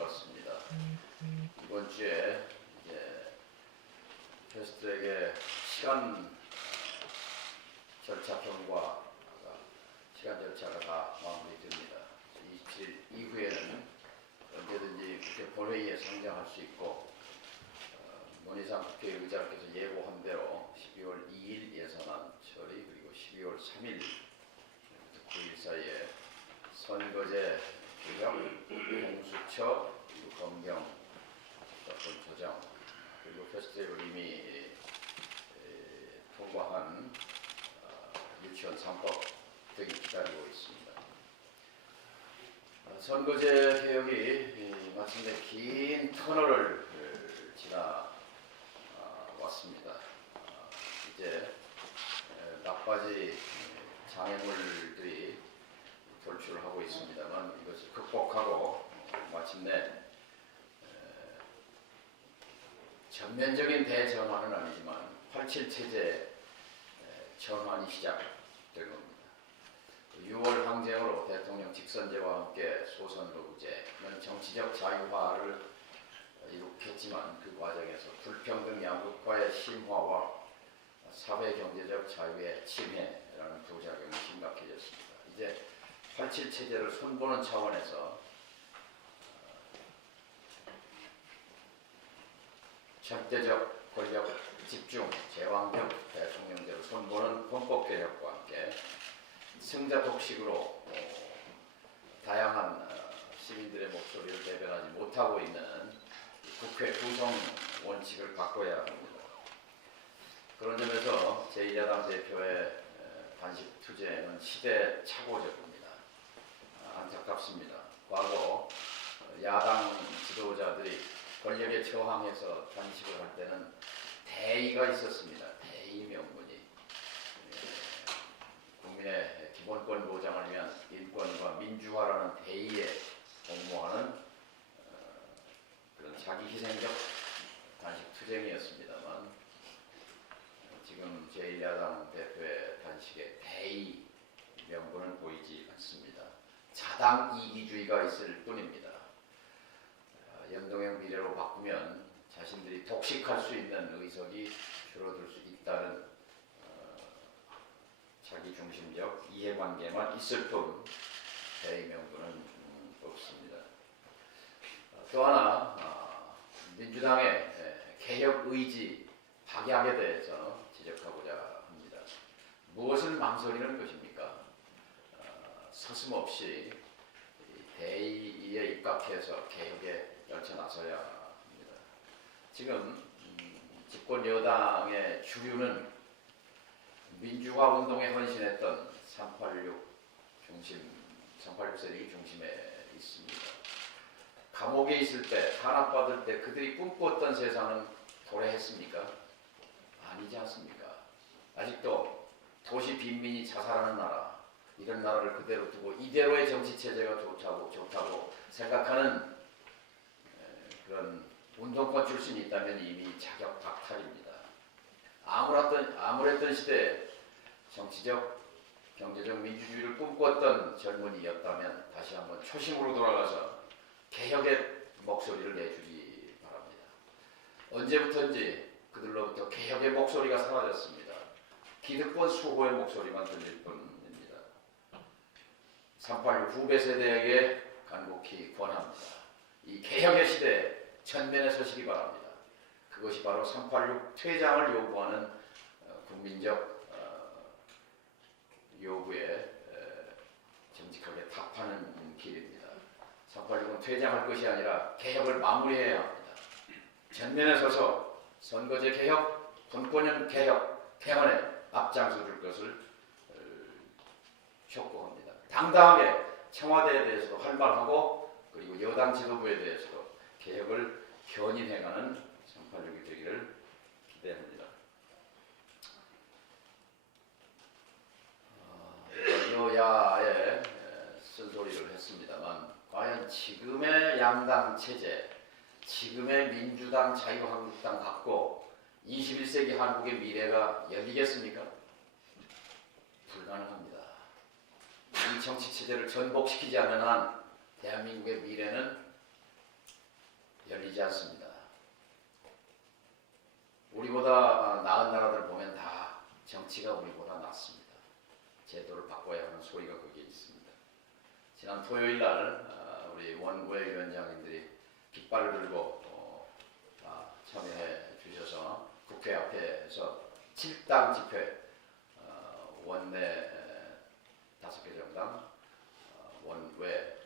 들어갔습니다. 이번 주에 이제 패스트트랙의 시간 절차 경과, 시간 절차가 다 마무리됩니다. 27일 이후에는 언제든지 국회 본회의에 상정할 수 있고, 논의상 국회의장께서 예고한 대로 12월 2일 예산안 처리, 그리고 12월 3일 9일 사이에 선거제 규정, 공수처, 그리고 검경, 사건 조정, 그리고 패스트트랙을 이미 통과한 유치원 3법 등이 기다리고 있습니다. 선거제 개혁이 마침내 긴 터널을 지나왔습니다. 이제 막바지 장애물들이 돌출을 하고 있습니다만, 이것을 극복하고 마침내 전면적인 대전환은 아니지만 87 체제 전환이 시작될 겁니다. 6월 항쟁으로 대통령 직선제와 함께 소선거구제는 정치적 자유화를 이룩했지만, 그 과정에서 불평등 양극화의 심화와 사회경제적 자유의 침해라는 부작용이 심각해졌습니다. 이제 87 체제를 손보는 차원에서 절대적 권력 집중, 제왕적 대통령제를 손보는 헌법개혁과 함께 승자 독식으로 다양한 시민들의 목소리를 대변하지 못하고 있는 국회 구성 원칙을 바꿔야 합니다. 그런 점에서 제1야당 대표의 단식 투쟁은 시대착오적입니다. 안타깝습니다. 과거 야당 지도자들이 권력에 저항해서 단식을 할 때는 대의가 있었습니다. 대의 명분이 국민의 기본권 보장을 위한 인권과 민주화라는 대의에 공모하는 그런 자기희생적 단식 투쟁이었습니다만, 지금 제1야당 대표의 단식에 대의 명분은 보이지 않습니다. 자당 이기주의가 있을 뿐입니다. 연동형 비례로 바꾸면 자신들이 독식할 수 있는 의석이 줄어들 수 있다는 자기중심적 이해관계만 있을 뿐 대의 명분은 없습니다. 또 하나, 민주당의 개혁 의지 박약에 대해서 지적하고자 합니다. 무엇을 망설이는 것입니까? 서슴없이 대의에 입각해서 개혁에 열쳐 나서야 합니다. 지금 집권 여당의 주류는 민주화 운동에 헌신했던 386 세력이 중심에 있습니다. 감옥에 있을 때, 탄압받을 때 그들이 꿈꿨던 세상은 도래했습니까? 아니지 않습니까? 아직도 도시 빈민이 자살하는 나라, 이런 나라를 그대로 두고 이대로의 정치체제가 좋다고 생각하는 그런 운동권 출신이 있다면 이미 자격 박탈입니다. 아무랬던 시대에 정치적, 경제적 민주주의를 꿈꿨던 젊은이였다면 다시 한번 초심으로 돌아가서 개혁의 목소리를 내주기 바랍니다. 언제부턴지 그들로부터 개혁의 목소리가 사라졌습니다. 기득권 수호의 목소리만 들릴 뿐입니다. 386 후배 세대에게 간곡히 권합니다. 이 개혁의 시대에 전면에 서시기 바랍니다. 그것이 바로 386 퇴장을 요구하는 국민적 요구에 정직하게 답하는 길입니다. 386은 퇴장할 것이 아니라 개혁을 마무리해야 합니다. 전면에 서서 선거제 개혁, 권고년 개혁, 개헌에 앞장서 줄 것을 촉구합니다. 당당하게 청와대에 대해서도 할 말하고, 그리고 여당 지도부에 대해서도 개혁을 견인해가는 386이 되기를 기대합니다. 여야의 쓴소리를 했습니다만, 과연 지금의 양당 체제, 지금의 민주당, 자유한국당 갖고 21세기 한국의 미래가 열리겠습니까? 불가능합니다. 이 정치 체제를 전복시키지 않는 한 대한민국의 미래는 않습니다. 우리보다 나은 나라들 보면 다 정치가 우리보다 낫습니다. 제도를 바꿔야 하는 소리가 거기에 있습니다. 지난 토요일 날 우리 원외 위원장님들이 깃발을 들고 참여해 주셔서 국회 앞에서 7당 집회, 원내 5개 정당, 원외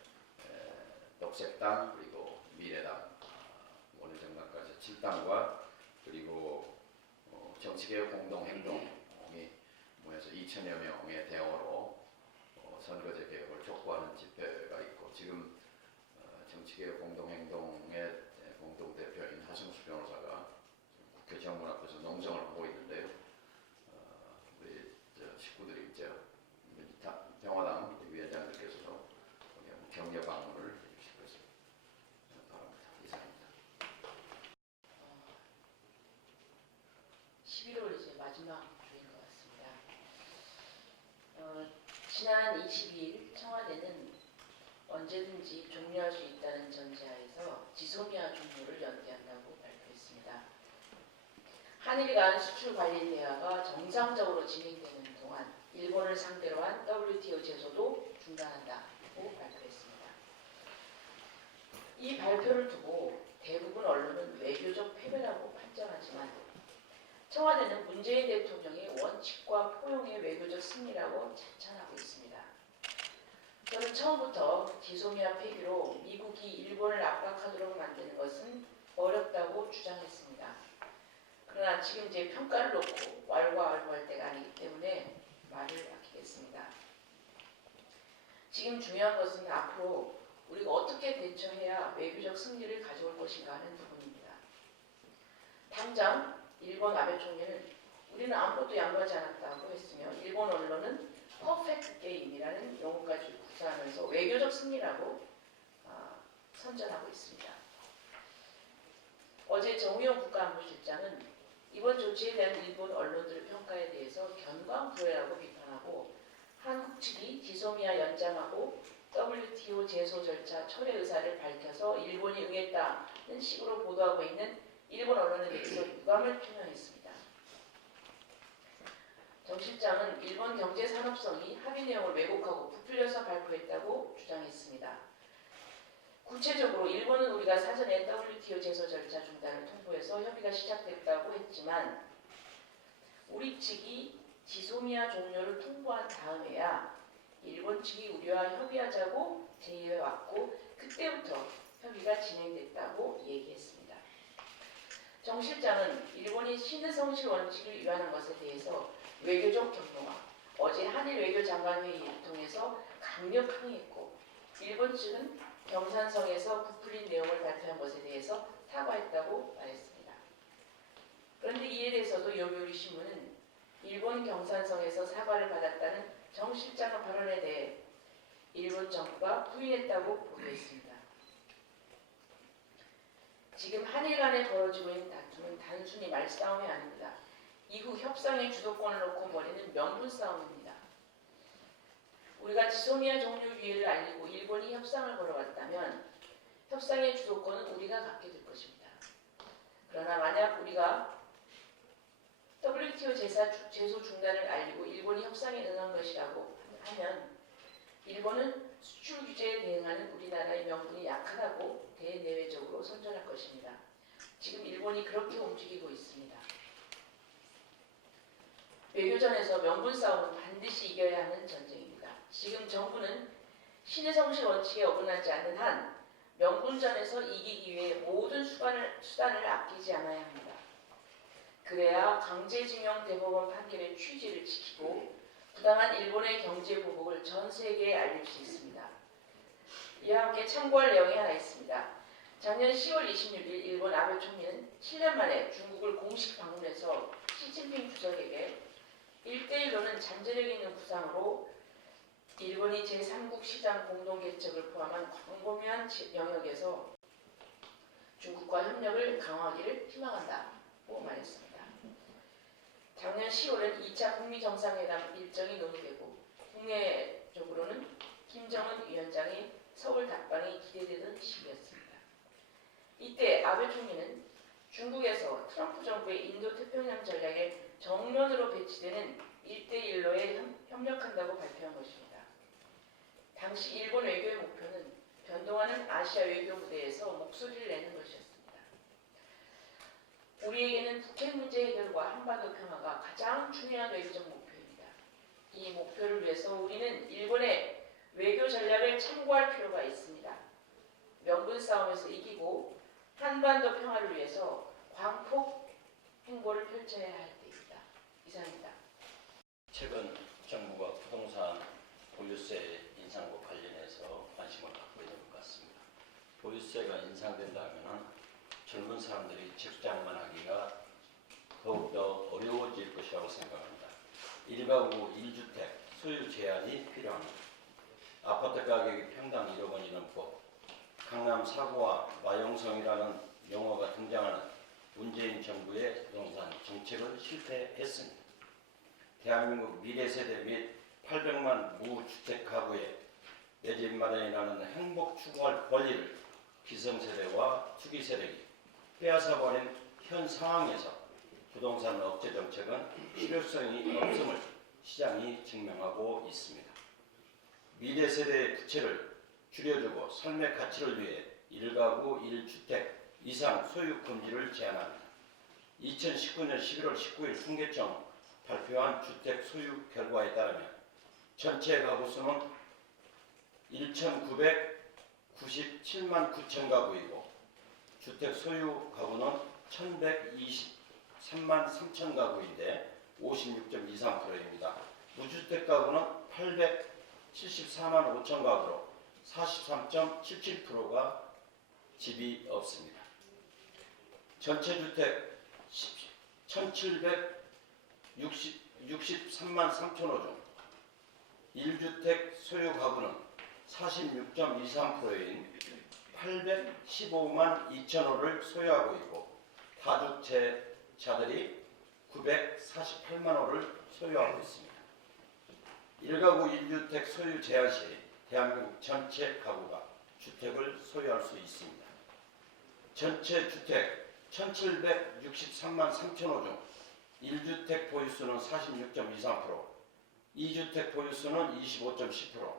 녹색당 그리고 미래당 원외 정당까지 7당과 그리고 정치개혁 공동행동이 모여서 2천여 명의 대응으로 선거제 개혁을 촉구하는 집회가 있고 지금 정치개혁 공동행동의 공동대표인 하승수 변호사가 국회 정문 앞에서 농성을 하고 있는데요. 우리 식구들이 이제 평화당 위원장님께서도 격려 방문을 해주실 것을 바랍니다. 이상입니다. 11월 이제 마지막 주인 것 같습니다. 지난 22일 청와대는 언제든지 종료할 수 있다는 전제하에서 지소미아 종료를 연기한다고 발표했습니다. 한일 간 수출 관련 대화가 정상적으로 진행되는 동안 일본을 상대로 한 WTO 제소도 중단한다고 발표했습니다. 이 발표를 두고 대부분 언론은 외교적 패배라고 판정하지만 청와대는 문재인 대통령의 원칙과 포용의 외교적 승리라고 찬찬하고 있습니다. 저는 처음부터 지소미아 폐기로 미국이 일본을 압박하도록 만드는 것은 어렵다고 주장했습니다. 그러나 지금 제 평가를 놓고 왈가왈부할 때가 아니기 때문에 말을 아끼겠습니다. 지금 중요한 것은 앞으로 우리가 어떻게 대처해야 외교적 승리를 가져올 것인가 하는 부분입니다. 당장 일본 아베 총리는 우리는 아무것도 양보하지 않았다고 했으며 일본 언론은 퍼펙트 게임이라는 용어까지 구사하면서 외교적 승리라고 선전하고 있습니다. 어제 정우영 국가안보실장은 이번 조치에 대한 일본 언론들의 평가에 대해서 견광부회라고 비판하고 한국 측이 지소미아 연장하고 WTO 제소 절차 철회 의사를 밝혀서 일본이 응했다는 식으로 보도하고 있는 일본 언론에 대해서 유감을 표명했습니다. 정 실장은 일본 경제산업성이 합의 내용을 왜곡하고 부풀려서 발표했다고 주장했습니다. 구체적으로 일본은 우리가 사전에 WTO 제소 절차 중단을 통보해서 협의가 시작됐다고 했지만 우리 측이 지소미아 종료를 통보한 다음에야 일본 측이 우리와 협의하자고 제의해왔고 그때부터 협의가 진행됐다고 얘기했습니다. 정 실장은 일본이 신의성실 원칙을 위반한 것에 대해서 외교적 경로와 어제 한일 외교장관 회의를 통해서 강력 항의했고 일본 측은 경산성에서 부풀린 내용을 발표한 것에 대해서 사과했다고 말했습니다. 그런데 이에 대해서도 요미우리 신문은 일본 경산성에서 사과를 받았다는 정 실장의 발언에 대해 일본 정부가 부인했다고 보도했습니다. 지금 한일 간에 벌어지고 있는 다툼은 단순히 말싸움이 아닙니다. 이후 협상의 주도권을 놓고 벌이는 명분 싸움입니다. 우리가 지소미아 종료 기회를 알리고 일본이 협상을 걸어왔다면 협상의 주도권은 우리가 갖게 될 것입니다. 그러나 만약 우리가 WTO 제소 중단을 알리고 일본이 협상에 응한 것이라고 하면 일본은 수출 규제에 대응하는 우리나라의 명분이 약하다고 대내외적으로 선전할 것입니다. 지금 일본이 그렇게 움직이고 있습니다. 외교전에서 명분 싸움은 반드시 이겨야 하는 전쟁입니다. 지금 정부는 신의성실 원칙에 어긋나지 않는 한 명분전에서 이기기 위해 모든 수단을 아끼지 않아야 합니다. 그래야 강제징용 대법원 판결의 취지를 지키고 부당한 일본의 경제 보복을 전 세계에 알릴 수 있습니다. 이와 함께 참고할 내용이 하나 있습니다. 작년 10월 26일 일본 아베 총리는 7년 만에 중국을 공식 방문해서 시진핑 주석에게 1대1로는 잠재력 있는 구상으로 일본이 제3국 시장 공동개척을 포함한 광범위한 영역에서 중국과 협력을 강화하기를 희망한다고 말했습니다. 작년 10월엔 2차 북미 정상회담 일정이 논의되고 국내적으로는 김정은 위원장의 서울 답방이 기대되던 시기였습니다. 이때 아베 아베 총리는 중국에서 트럼프 정부의 인도 태평양 전략에 정면으로 배치되는 1대1로에 협력한다고 발표한 것입니다. 당시 일본 외교의 목표는 변동하는 아시아 외교 무대에서 목소리를 내는 것이었습니다. 우리에게는 북핵 문제 해결과 한반도 평화가 가장 중요한 외교적 목표입니다. 이 목표를 위해서 우리는 일본의 외교 전략을 참고할 필요가 있습니다. 명분 싸움에서 이기고 한반도 평화를 위해서 광폭 행보를 펼쳐야 할 때입니다. 이상입니다. 최근 정부가 부동산 보유세 인상과 관련해서 관심을 갖고 있는 것 같습니다. 보유세가 인상된다면 젊은 사람들이 직장만 하기가 더욱더 어려워질 것이라고 생각합니다. 1가구 1주택 소유 제한이 필요합니다. 아파트 가격이 평당 1억 원이 넘고 강남 사고와 마용성이라는 용어가 등장하는 문재인 정부의 부동산 정책은 실패했습니다. 대한민국 미래세대 및 800만 무주택 가구에 내 집 마련이라는 행복 추구할 권리를 기성세대와 투기세력이 빼앗아버린 현 상황에서 부동산 억제 정책은 실효성이 없음을 시장이 증명하고 있습니다. 미래세대의 부채를 줄여주고 삶의 가치를 위해 1가구 1주택 이상 소유 금지를 제한합니다. 2019년 11월 19일 통계청 발표한 주택 소유 결과에 따르면 전체 가구 수는 1,997만 9천 가구이고 주택 소유 가구는 1,123만 3천 가구인데 56.23%입니다. 무주택 가구는 874만 5천 가구로 43.77%가 집이 없습니다. 전체 주택 1,763만 3천호 중 1주택 소유 가구는 46.23%인 815만 2천호를 소유하고 있고 다주택자들이 948만 호를 소유하고 있습니다. 1가구 1주택 소유 제한 시 대한민국 전체 가구가 주택을 소유할 수 있습니다. 전체 주택 1,763만 3천호 중 1주택 보유수는 46.23%, 2주택 보유수는 25.10%,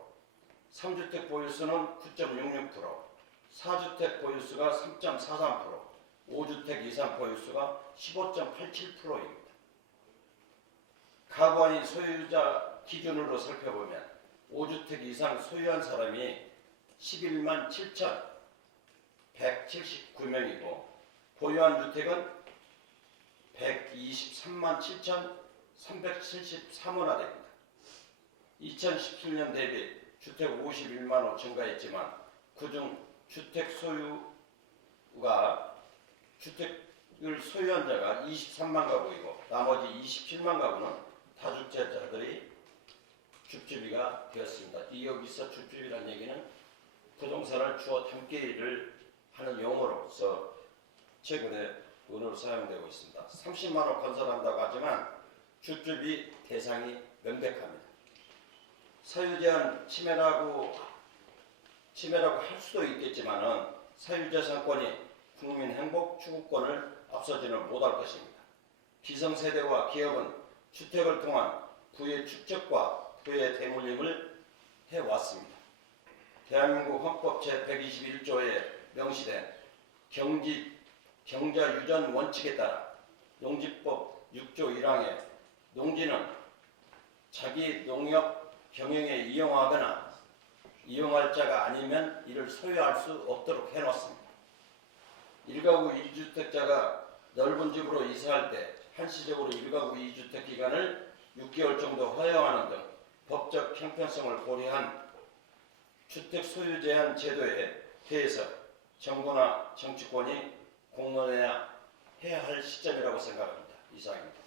3주택 보유수는 9.66%, 4주택 보유수가 3.43%, 5주택 이상 보유수가 15.87%입니다. 가구 아닌 소유자 기준으로 살펴보면 5주택 이상 소유한 사람이 11만 7,179명이고 보유한 주택은 123만 7,373호나 됩니다. 2017년 대비 주택 51만 호 증가했지만 그중 주택 소유가 주택을 소유한 자가 23만 가구이고 나머지 27만 가구는 다주택자들이 줍줍이가 되었습니다. 여기서 줍줍이라는 얘기는 부동산을 주어 담기를 하는 용어로서 최근에 언어로 사용되고 있습니다. 30만 호 건설한다고 하지만 줍줍이 대상이 명백합니다. 사유제한 침해라고 할 수도 있겠지만은 사유재산권이 국민 행복 추구권을 앞서지는 못할 것입니다. 기성세대와 기업은 주택을 통한 부의 축적과 부의 대물림을 해왔습니다. 대한민국 헌법 제121조에 명시된 경자유전 원칙에 따라 농지법 6조 1항에 농지는 자기 농협 경영에 이용하거나 이용할 자가 아니면 이를 소유할 수 없도록 해놓습니다. 1가구 1주택자가 넓은 집으로 이사할 때 한시적으로 1가구 2주택 기간을 6개월 정도 허용하는 등 법적 형평성을 고려한 주택 소유 제한 제도에 대해서 정부나 정치권이 공론해야 할 시점이라고 생각합니다. 이상입니다.